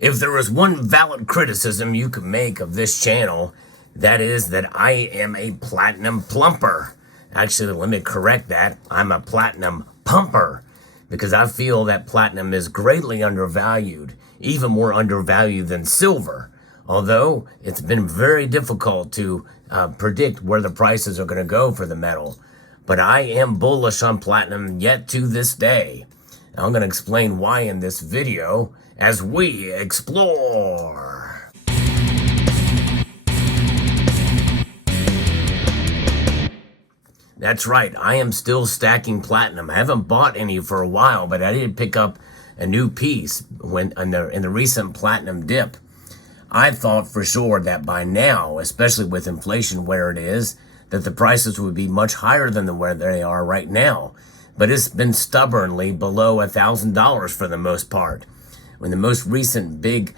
If there is one valid criticism you could make of this channel, that is that I am a platinum plumper. Actually, let me correct that. I'm a platinum pumper because I feel that platinum is greatly undervalued, even more undervalued than silver. Although it's been very difficult to predict where the prices are going to go for the metal. But I am bullish on platinum yet to this day. I'm going to explain why in this video as we explore. That's right, I am still stacking platinum. I haven't bought any for a while, but I did pick up a new piece when in the recent platinum dip. I thought for sure that by now, especially with inflation where it is, that the prices would be much higher than where they are right now. But it's been stubbornly below $1,000 for the most part. When the most recent big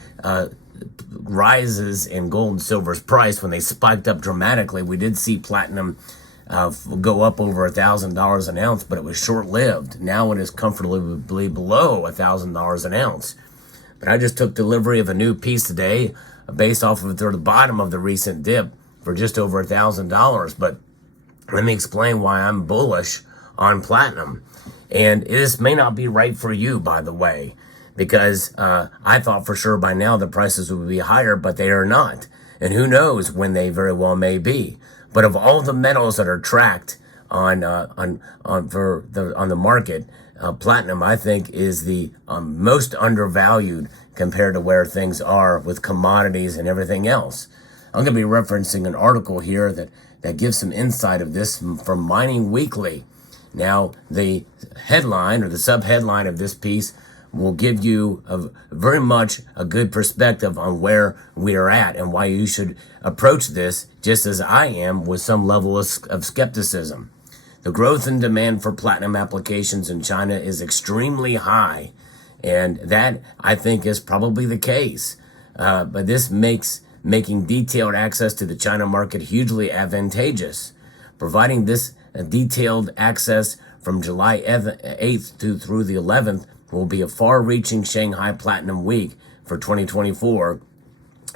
rises in gold and silver's price, when they spiked up dramatically, we did see platinum go up over $1,000 an ounce, but it was short-lived. Now it is comfortably below $1,000 an ounce. But I just took delivery of a new piece today based off of the bottom of the recent dip for just over $1,000. But let me explain why I'm bullish on platinum. And this may not be right for you, by the way, because I thought for sure by now the prices would be higher, but they are not. And who knows when they very well may be. But of all the metals that are tracked on the market, platinum, I think, is the most undervalued compared to where things are with commodities and everything else. I'm going to be referencing an article here that gives some insight of this from Mining Weekly. Now, the headline or the sub-headline of this piece will give you very much a good perspective on where we are at and why you should approach this just as I am with some level of skepticism. The growth in demand for platinum applications in China is extremely high, and that, I think, is probably the case. But this makes making detailed access to the China market hugely advantageous. Providing this detailed access from July 8th through the 11th will be a far-reaching Shanghai Platinum Week for 2024,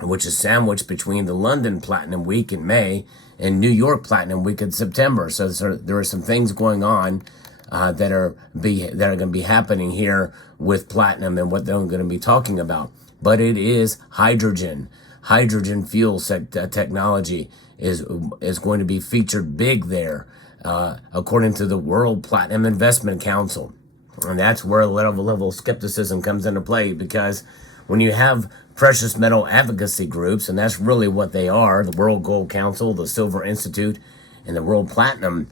which is sandwiched between the London Platinum Week in May and New York Platinum Week in September. So there are some things going on that are going to be happening here with platinum and what they're going to be talking about. But it is hydrogen. Hydrogen fuel technology is going to be featured big there, according to the World Platinum Investment Council. And that's where a level of skepticism comes into play, because when you have precious metal advocacy groups, and that's really what they are, the World Gold Council, the Silver Institute, and the World Platinum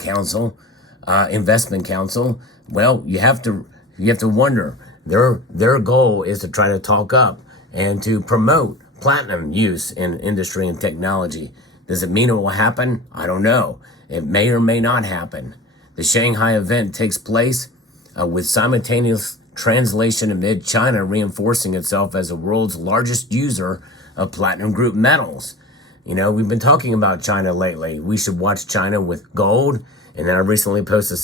Council, Investment Council, well, you have to wonder, their goal is to try to talk up and to promote platinum use in industry and technology. Does it mean it will happen? I don't know. It may or may not happen. The Shanghai event takes place with simultaneous translation amid China reinforcing itself as the world's largest user of platinum group metals. You know, we've been talking about China lately. We should watch China with gold. And then I recently posted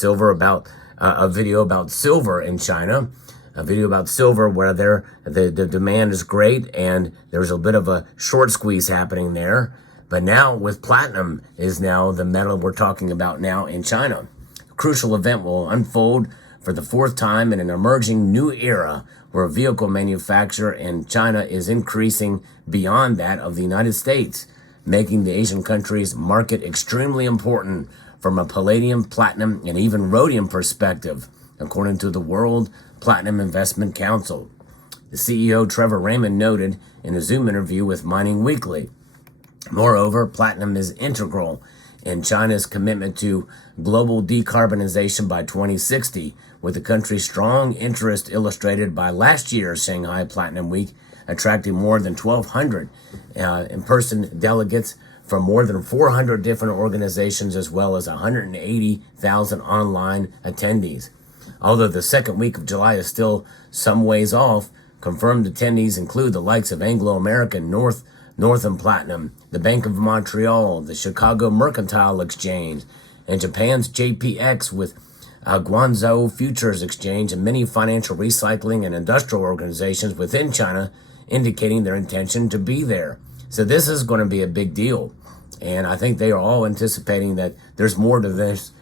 a video about silver in China. A video about silver where the demand is great and there's a bit of a short squeeze happening there. But now with platinum is now the metal we're talking about now in China. A crucial event will unfold for the fourth time in an emerging new era where vehicle manufacture in China is increasing beyond that of the United States, making the Asian countries' market extremely important from a palladium, platinum, and even rhodium perspective, according to the World Platinum Investment Council. The CEO, Trevor Raymond, noted in a Zoom interview with Mining Weekly. Moreover, platinum is integral in China's commitment to global decarbonization by 2060, with the country's strong interest illustrated by last year's Shanghai Platinum Week, attracting more than 1,200 in-person delegates from more than 400 different organizations, as well as 180,000 online attendees. Although the second week of July is still some ways off, confirmed attendees include the likes of Anglo American, Northern Platinum, the Bank of Montreal, the Chicago Mercantile Exchange, and Japan's JPX, with Guangzhou Futures Exchange, and many financial recycling and industrial organizations within China indicating their intention to be there. So this is going to be a big deal. And I think they are all anticipating that there's more to this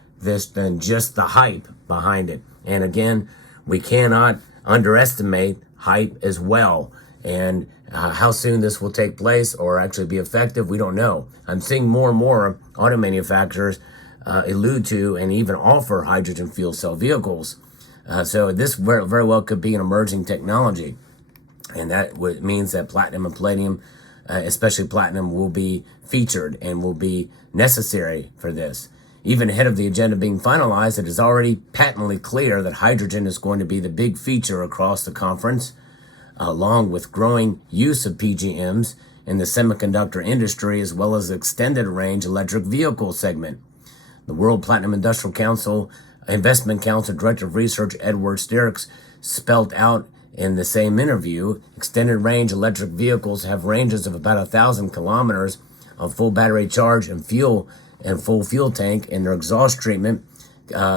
than just the hype behind it. And again, we cannot underestimate hype as well. And how soon this will take place or actually be effective, we don't know. I'm seeing more and more auto manufacturers allude to and even offer hydrogen fuel cell vehicles. So this very well could be an emerging technology. And that means that platinum and palladium, especially platinum, will be featured and will be necessary for this. Even ahead of the agenda being finalized, it is already patently clear that hydrogen is going to be the big feature across the conference, along with growing use of PGMs in the semiconductor industry, as well as the extended range electric vehicle segment. The World Platinum Industrial Council, Investment Council Director of Research Edward Sterks spelled out in the same interview, extended range electric vehicles have ranges of about 1,000 kilometers on full battery charge and full fuel tank, and their exhaust treatment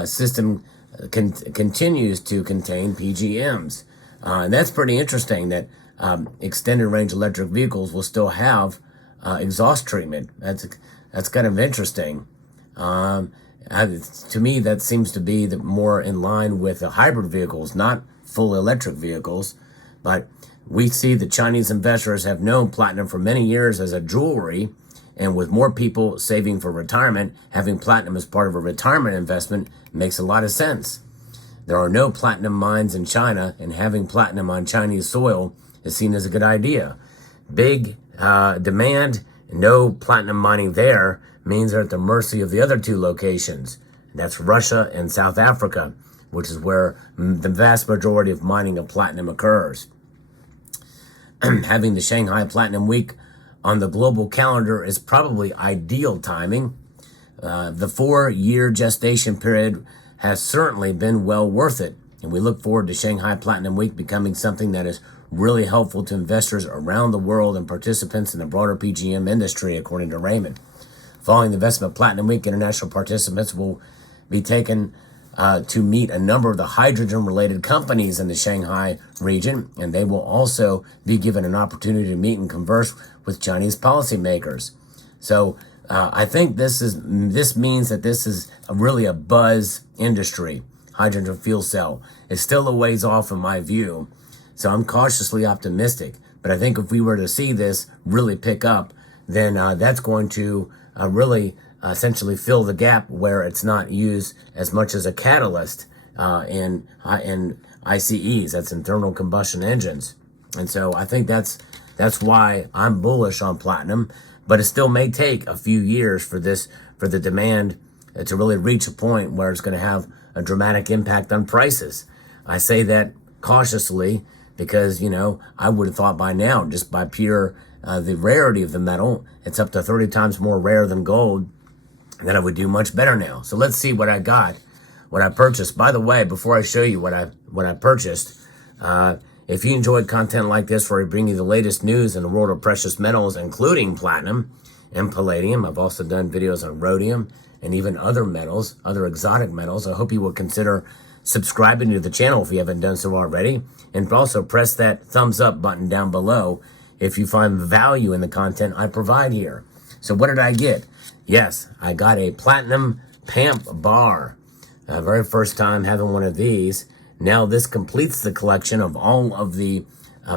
system continues to contain PGMs. And that's pretty interesting that extended range electric vehicles will still have exhaust treatment. That's kind of interesting. To me, that seems to be more in line with the hybrid vehicles, not full electric vehicles. But we see the Chinese investors have known platinum for many years as a jewelry, and with more people saving for retirement, having platinum as part of a retirement investment makes a lot of sense. There are no platinum mines in China, and having platinum on Chinese soil is seen as a good idea. Big demand, no platinum mining there means they're at the mercy of the other two locations. That's Russia and South Africa, which is where the vast majority of mining of platinum occurs. Having the Shanghai Platinum Week on the global calendar is probably ideal timing. The 4-year gestation period has certainly been well worth it, and we look forward to Shanghai Platinum Week becoming something that is really helpful to investors around the world and participants in the broader PGM industry, according to Raymond. Following the Investment Platinum Week, international participants will be taken to meet a number of the hydrogen-related companies in the Shanghai region, and they will also be given an opportunity to meet and converse with Chinese policymakers. So I think this means that this is really a buzz industry. Hydrogen fuel cell is still a ways off in my view, so I'm cautiously optimistic. But I think if we were to see this really pick up, then that's going to really essentially fill the gap where it's not used as much as a catalyst in ICEs, that's internal combustion engines. And so I think that's why I'm bullish on platinum, but it still may take a few years for the demand to really reach a point where it's going to have a dramatic impact on prices. I say that cautiously because, I would have thought by now, just by pure the rarity of the metal, it's up to 30 times more rare than gold, that I would do much better now. So let's see what I got, what I purchased. By the way, before I show you what I purchased, if you enjoyed content like this where I bring you the latest news in the world of precious metals, including platinum and palladium, I've also done videos on rhodium and even other metals, other exotic metals. I hope you will consider subscribing to the channel if you haven't done so already, and also press that thumbs up button down below if you find value in the content I provide here. So what did I get? Yes, I got a platinum PAMP bar. Very first time having one of these. Now this completes the collection of all of the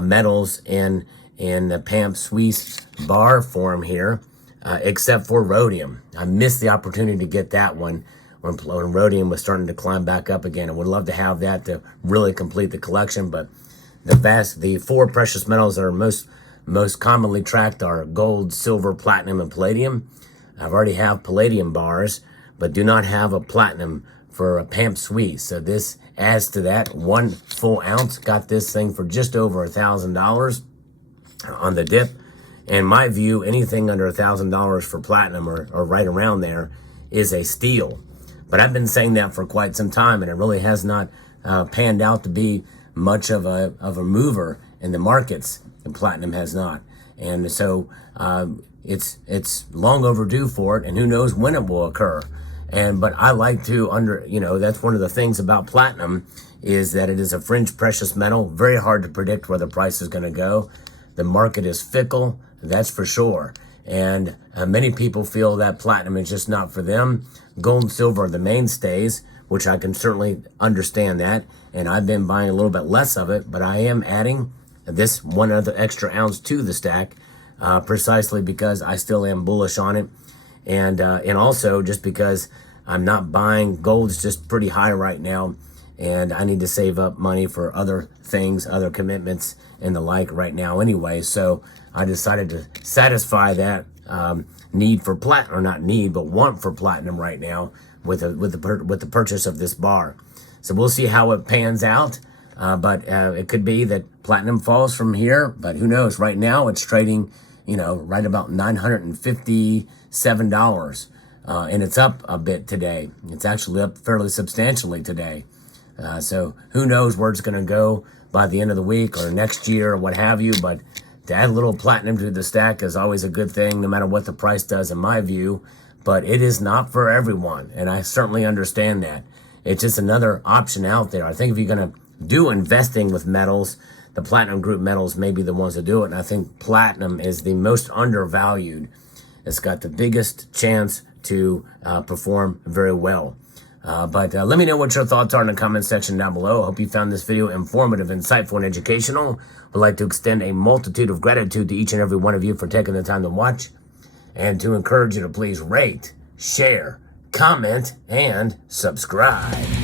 metals in the PAMP Suisse bar form here, except for rhodium. I missed the opportunity to get that one when rhodium was starting to climb back up again. I would love to have that to really complete the collection, but the 4 precious metals that are most commonly tracked are gold, silver, platinum, and palladium. I already have palladium bars, but do not have a platinum for a PAMP Suisse. So this adds to that. 1 full ounce, got this thing for just over $1,000 on the dip. In my view, anything under $1,000 for platinum or right around there is a steal. But I've been saying that for quite some time, and it really has not panned out to be much of a mover in the markets, and platinum has not. And so it's long overdue for it, and who knows when it will occur. But I like to that's one of the things about platinum is that it is a fringe precious metal, very hard to predict where the price is going to go. The market is fickle, that's for sure. And many people feel that platinum is just not for them. Gold and silver are the mainstays, which I can certainly understand that. And I've been buying a little bit less of it, but I am adding this one other extra ounce to the stack, precisely because I still am bullish on it. And also just because I'm not buying, gold's just pretty high right now. And I need to save up money for other things, other commitments and the like right now anyway. So I decided to satisfy that need for platinum, or not need, but want for platinum right now with the purchase of this bar. So we'll see how it pans out. But it could be that platinum falls from here, but who knows? Right now it's trading, right about $957. And it's up a bit today. It's actually up fairly substantially today. So who knows where it's going to go by the end of the week or next year or what have you. But to add a little platinum to the stack is always a good thing, no matter what the price does in my view. But it is not for everyone, and I certainly understand that. It's just another option out there. I think if you're going to do investing with metals, the platinum group metals may be the ones to do it. And I think platinum is the most undervalued. It's got the biggest chance to perform very well. But let me know what your thoughts are in the comment section down below. I hope you found this video informative, insightful, and educational. I'd like to extend a multitude of gratitude to each and every one of you for taking the time to watch, and to encourage you to please rate, share, comment, and subscribe.